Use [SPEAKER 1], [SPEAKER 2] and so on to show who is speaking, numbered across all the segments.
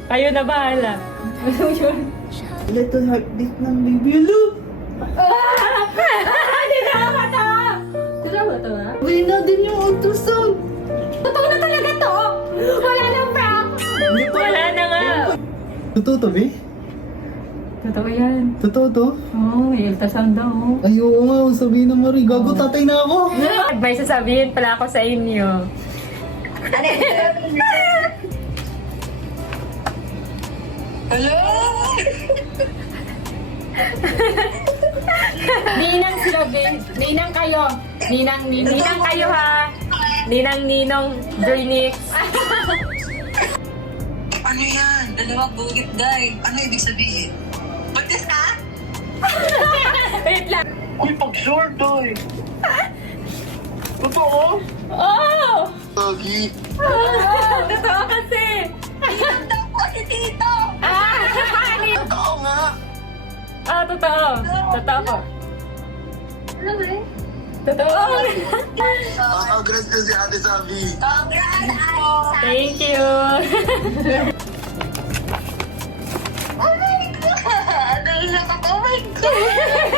[SPEAKER 1] Kayo na bahala. Ano yun?
[SPEAKER 2] Little heartbeat ng baby. Hello!
[SPEAKER 1] Hindi na ako to! Totoo ba to ha?
[SPEAKER 2] Gawin na din yung ultrasound.
[SPEAKER 1] Totoo na talaga to! Wala nang prank! Wala na nga!
[SPEAKER 2] Totoo to, be?
[SPEAKER 1] Totoo yan.
[SPEAKER 2] Totoo to?
[SPEAKER 1] Oo, may ultrasound daw.
[SPEAKER 2] Ay, oo nga. Sabihin na Marie. Gago, tatay na ako.
[SPEAKER 1] May sasabihin pala ako sa inyo.
[SPEAKER 3] Hello?
[SPEAKER 1] Ninang sila, babe. Ninang kayo. Ninang kayo ha. Ninang Joynix.
[SPEAKER 3] Ano yan? Dalawang bugit, day. Ano ibig sabihin? Buntis ka?
[SPEAKER 1] Wait lang.
[SPEAKER 2] Uy, pag-sure, doy. Totoo?
[SPEAKER 1] Oh!
[SPEAKER 2] Lagi.
[SPEAKER 1] Totoo kasi.
[SPEAKER 3] Ilang daw po si Tito?
[SPEAKER 2] Totoo nga.
[SPEAKER 1] Totoo. Totoo po.
[SPEAKER 3] Ano ba eh?
[SPEAKER 1] Totoo.
[SPEAKER 2] Congrats na si Ate Sabi.
[SPEAKER 3] Congrats, Alisa!
[SPEAKER 1] Thank you.
[SPEAKER 3] Oh my God! Naiyak ako, oh my God!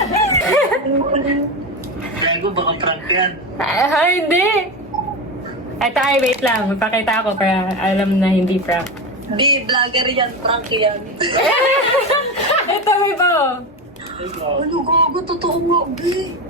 [SPEAKER 2] Gago, baka prank yan.
[SPEAKER 1] Hindi. Eto ay, wait lang. Magpakita ako kaya alam na hindi prank.
[SPEAKER 3] Di, vlogger yan, prank yan.
[SPEAKER 1] Ito may ba?
[SPEAKER 3] Ano gago? Totoo nga, B.